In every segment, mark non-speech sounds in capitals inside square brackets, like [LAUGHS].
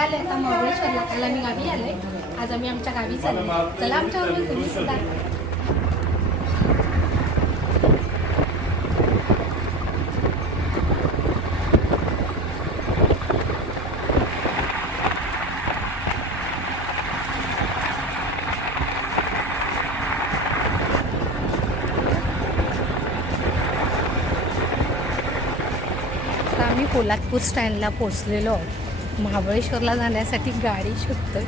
आले आता महाबळेश्वरला काल आम्ही गावी आलोय आज आम्ही आमच्या गावी चाललो चला आमच्याबरोबर तुम्ही सुद्धा. आता पोलादपूर स्टँडला पोचलेलो आहोत महाबळेश्वरला जाण्यासाठी गाडी शोधतोय.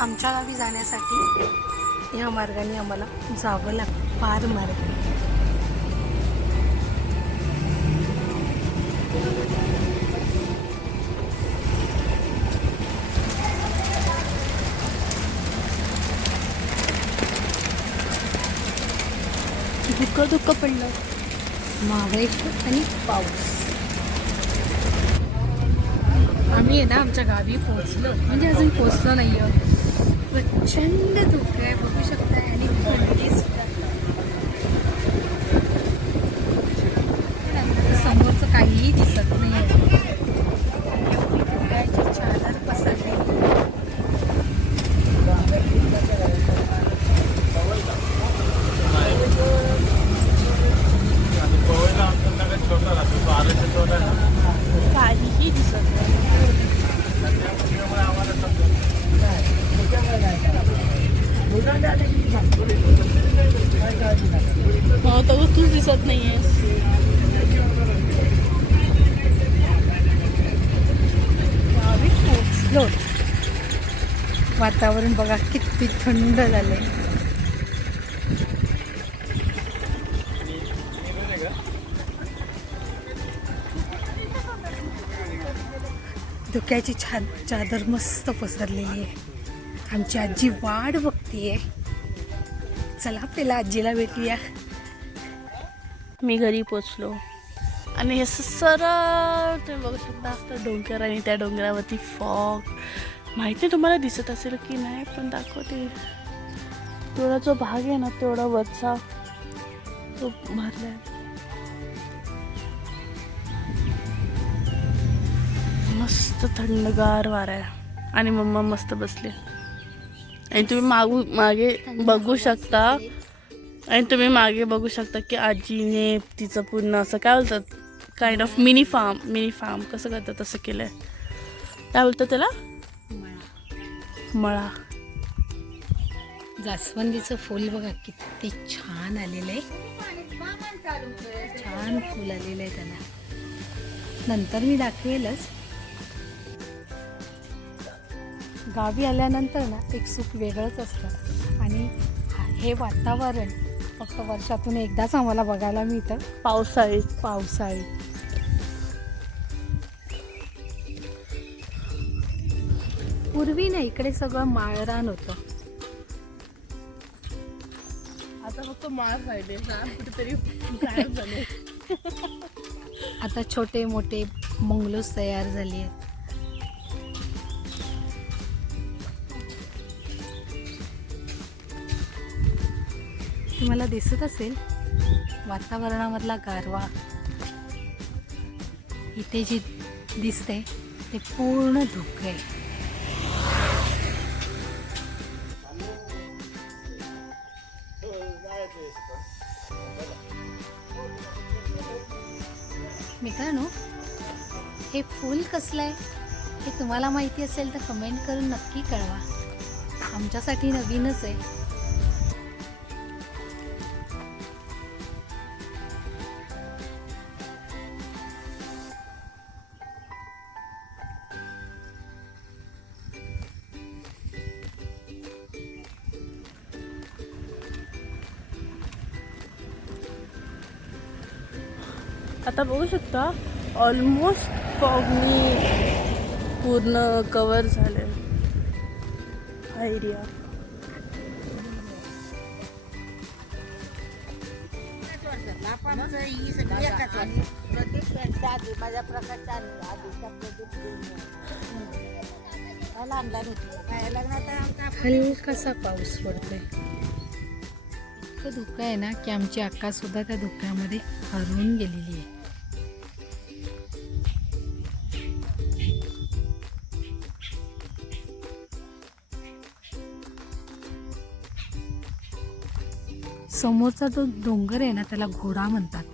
आमच्या गावी जाण्यासाठी या मार्गाने आम्हाला जावं लागतं पार मार्ग. धुकं दुःख पडलं. महाबळेश्वर आणि पाऊस. आम्ही आहे ना आमच्या गावी पोहोचलो. म्हणजे अजून पोहोचलो नाही आहे प्रचंड धुकं आहे बघू शकताय. आणि थंडी सुद्धा. समोरचं काहीही दिसत नाही धुक्याची चादर पसरली काहीही दिसत नाही हो तर तूच दिसत नाहीयेस गावी पोचलो वातावरण बघा किती थंड झालं आहे धुक्याची छान चादर मस्त पसरलेली आहे. आमची आजी वाट बघतीये. चला पहिला आजीला भेटूया. मी घरी पोचलो. आणि हे असं सरळ तुम्ही बघू शकता असतं डोंगर आणि त्या डोंगरावरती फॉग माहिती तुम्हाला दिसत असेल की नाही पण दाखवते. तेवढा जो भाग आहे ना तेवढा वरचा तो भरलाय. मस्त थंडगार वारा आहे. आणि मम्मा मस्त बसले. आणि तुम्ही मागू मागे बघू शकता. आणि तुम्ही मागे बघू शकता की आजीने तिचं पूर्ण असं काय बोलतात? Kind of mini farm mini farm कसं करतात तसं केलंय. काय बोलतात त्याला? मळा. जास्वंदीचं फूल बघा किती छान आलेलं आहे. छान फूल आलेलं आहे त्याला. नंतर मी दाखवेलच. गावी आल्यानंतर ना एक सुख वेगळंच असतं. आणि हा- वातावरण फक्त वर्षातून एकदाच आम्हाला बघायला मिळतं. पावसाळी. पावसाळी. पूर्वी ना इकडे सगळं माळरान होतं. आता फक्त माळ पाहिजे कुठेतरी आता छोटे मोठे मंगलोस तयार झाले आहेत. तुम्हाला दिसत असेल वातावरणामधला गारवा. इथे जी दिसते ते पूर्ण धुकं आहे. मित्रांनो हे फूल कसलं आहे? हे तुम्हाला माहिती असेल तर कमेंट करून नक्की कळवा. आमच्यासाठी नवीनच आहे. आता बघू शकता ऑलमोस्ट फॉगनी पूर्ण कवर झाले. हा एरिया माझ्या प्रकारच्या हलकासा पाऊस पडतोय. इतकं धुकं आहे ना की आमची अक्का सुद्धा त्या धुक्यामध्ये हरवून गेलेली आहे. समोरचा जो डोंगर आहे ना त्याला घोडा म्हणतात.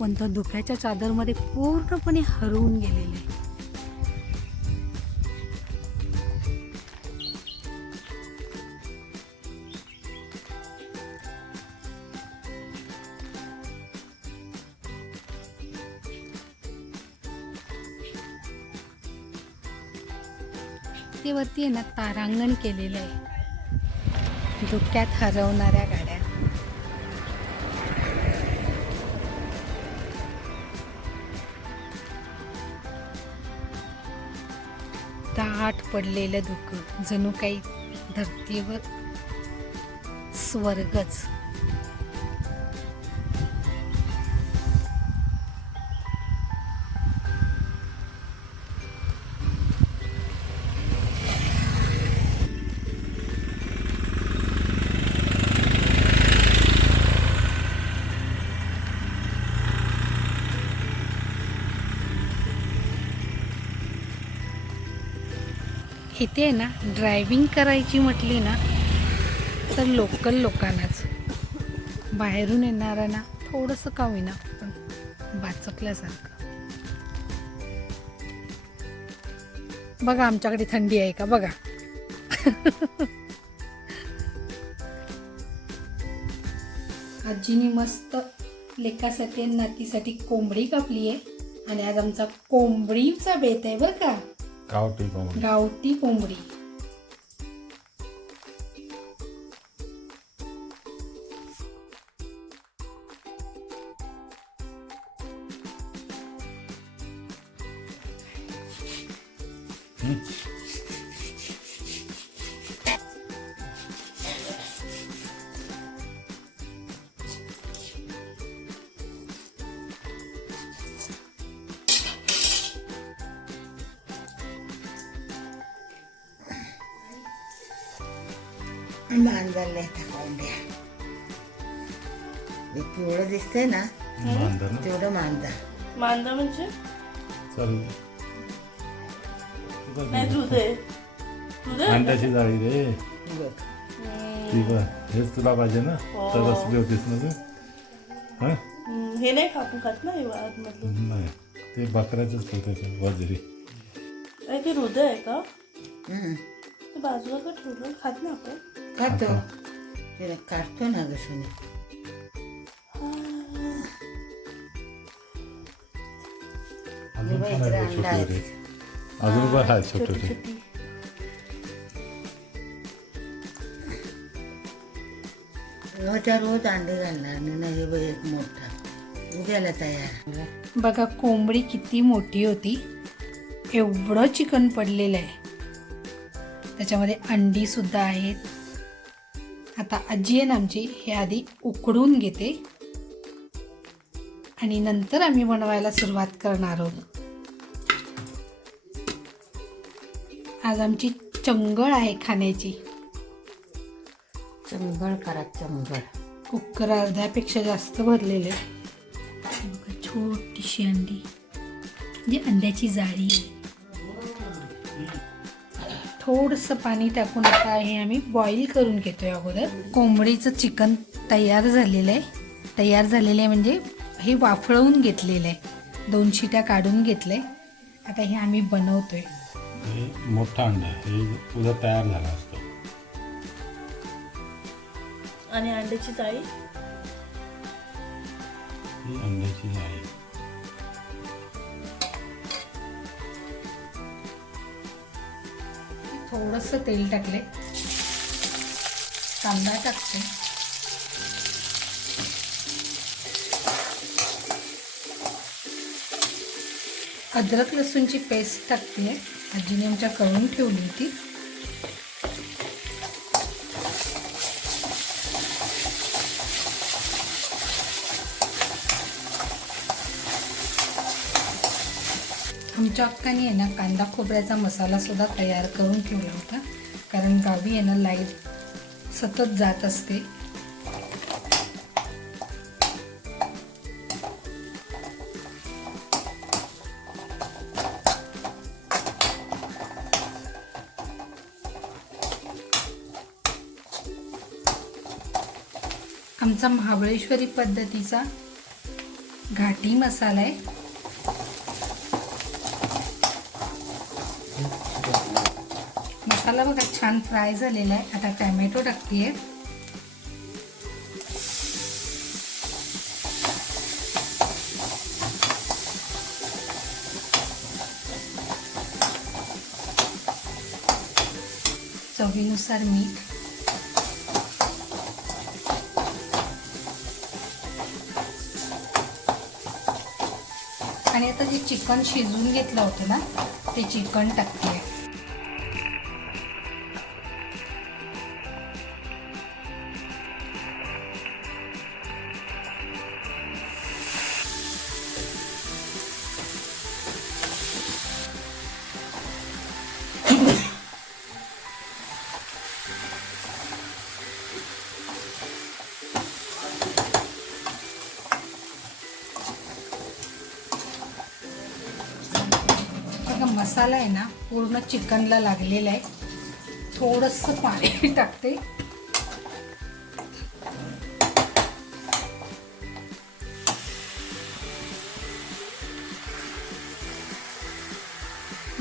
पण तो धुक्याच्या चादरमध्ये पूर्णपणे हरवून गेलेले आहे. ते वरती आहे ना तारांगण केलेलं आहे. धुक्यात हरवणाऱ्या गाड्या. दाट पडलेलं धुकं जणू काही धरतीवर स्वर्गच. इथे आहे ना ड्रायव्हिंग करायची म्हटली ना तर लोकल लोकांनाच. बाहेरून येणाऱ्यांना थोडंसं का होईना पण वाचकल्यासारखं बघा आमच्याकडे थंडी आहे का? बघा. [LAUGHS] आजीने मस्त लेकासाठी नातीसाठी कोंबडी कापली आहे. आणि आज आमचा कोंबडीचा बेत आहे बरं का? गावठी कोंबडी गावठी कोंबडी मांजरल्या त्या कोंबड्या हे पिवळं दिसतंय ना मांजर ना तेवढं मांजर मांदा म्हणजे चल नाही हृदय हृदय अंड्याची जाळी रे बघ ती बघ हेच तुला पाहिजे ना. तर असली होतीस ना तू हा हम्म, हे नाही कापून खात ना हे आतमधलं नाही ते बकऱ्याचंच होते वजरी अरे ते हृदय आहे का हम्म. ते बाजूला का ठेवलं खात नाही आपण खातो तिला काढतो ना ग सोनी अजून छोटे. छोटे रोजच्या रोज अंडे घालणार नाही ना हे बघ एक मोठा उद्याला तयार बघा कोंबडी किती मोठी होती. एवढं चिकन पडलेलं आहे. त्याच्यामध्ये अंडी सुद्धा आहेत. आता आजी आहे ना आमची हे आधी उकडून घेते. आणि नंतर आम्ही बनवायला सुरुवात करणार आहोत. आज आमची चंगळ आहे खाण्याची. चंगळ करा चंगळ. कुकर अर्ध्यापेक्षा जास्त भरलेले छोटीशी अंडी. म्हणजे अंड्याची जाळी. थोडंसं पाणी टाकून आता हे आम्ही बॉईल करून घेतोय अगोदर. कोंबडीचं चिकन तयार झालेलं आहे. तयार झालेलं आहे म्हणजे हे वाफळवून घेतलेलं आहे. दोन शिट्या काढून घेतले आता हे आम्ही बनवतोय. हे मोठा अंडा आहे. हे तुझा तयार झाला असतो. आणि अंड्याची ही अंड्याची जाळी. थोडंसं तेल टाकले. कांदा टाकते. अद्रक लसूणची पेस्ट टाकते. आजीने आमच्या करून ठेवली होती. आमच्या अक्काने आहे ना कांदा खोबऱ्याचा मसालासुद्धा तयार करून ठेवला होता. कारण गावी आहे ना लाइट सतत जात असते. आमचा महाबळेश्वरी पद्धतीचा घाटी मसाला आहे. मसाला बघा छान फ्राय झालेला आहे. आता टॅमॅटो टाकते चवीनुसार मीठ. आणि आता जे चिकन शिजवून घेतलं होतं ना ते चिकन टाकते मसाला आहे ना पूर्ण चिकनला लागलेला आहे. थोडंसं पाणी [LAUGHS] टाकते.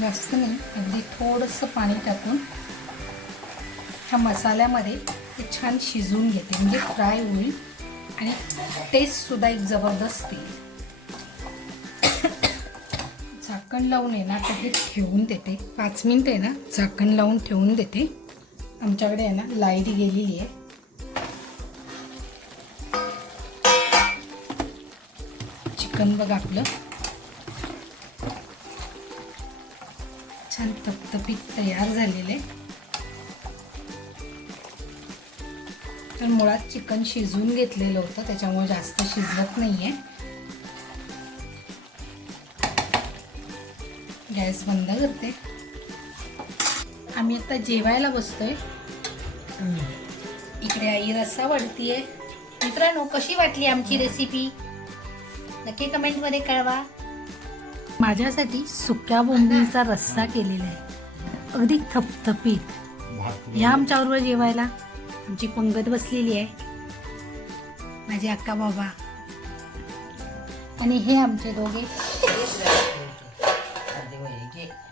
जास्त नाही अगदी थोडंसं पाणी टाकून ह्या मसाल्यामध्ये ते छान शिजवून घेते. म्हणजे फ्राय होईल आणि टेस्टसुद्धा एक जबरदस्त येईल. झाकण लावून आहे ना तर हे ठेवून देते. पाच मिनिट आहे ना झाकण लावून ठेवून देते. आमच्याकडे आहे ना लाइट गेलेली आहे. चिकन बघा आपलं. छान तपतपीत तयार झालेलं आहे. तर मुळात चिकन शिजवून घेतलेलं होतं त्याच्यामुळे जास्त शिजवत नाही आहे गॅस बंद करते. आम्ही आता जेवायला बसतोय. इकडे आई रस्सा वाढतीये. मित्रांनो कशी वाटली आमची रेसिपी नक्की कमेंटमध्ये कळवा. माझ्यासाठी सुक्या बोंबीलचा रस्सा केलेला आहे. अगदी थपथपीत. या आमच्याबरोबर जेवायला आमची पंगत बसलेली आहे. माझे अक्का बाबा. आणि हे आमचे दोघे. [LAUGHS] കഴിഞ്ഞിട്ട്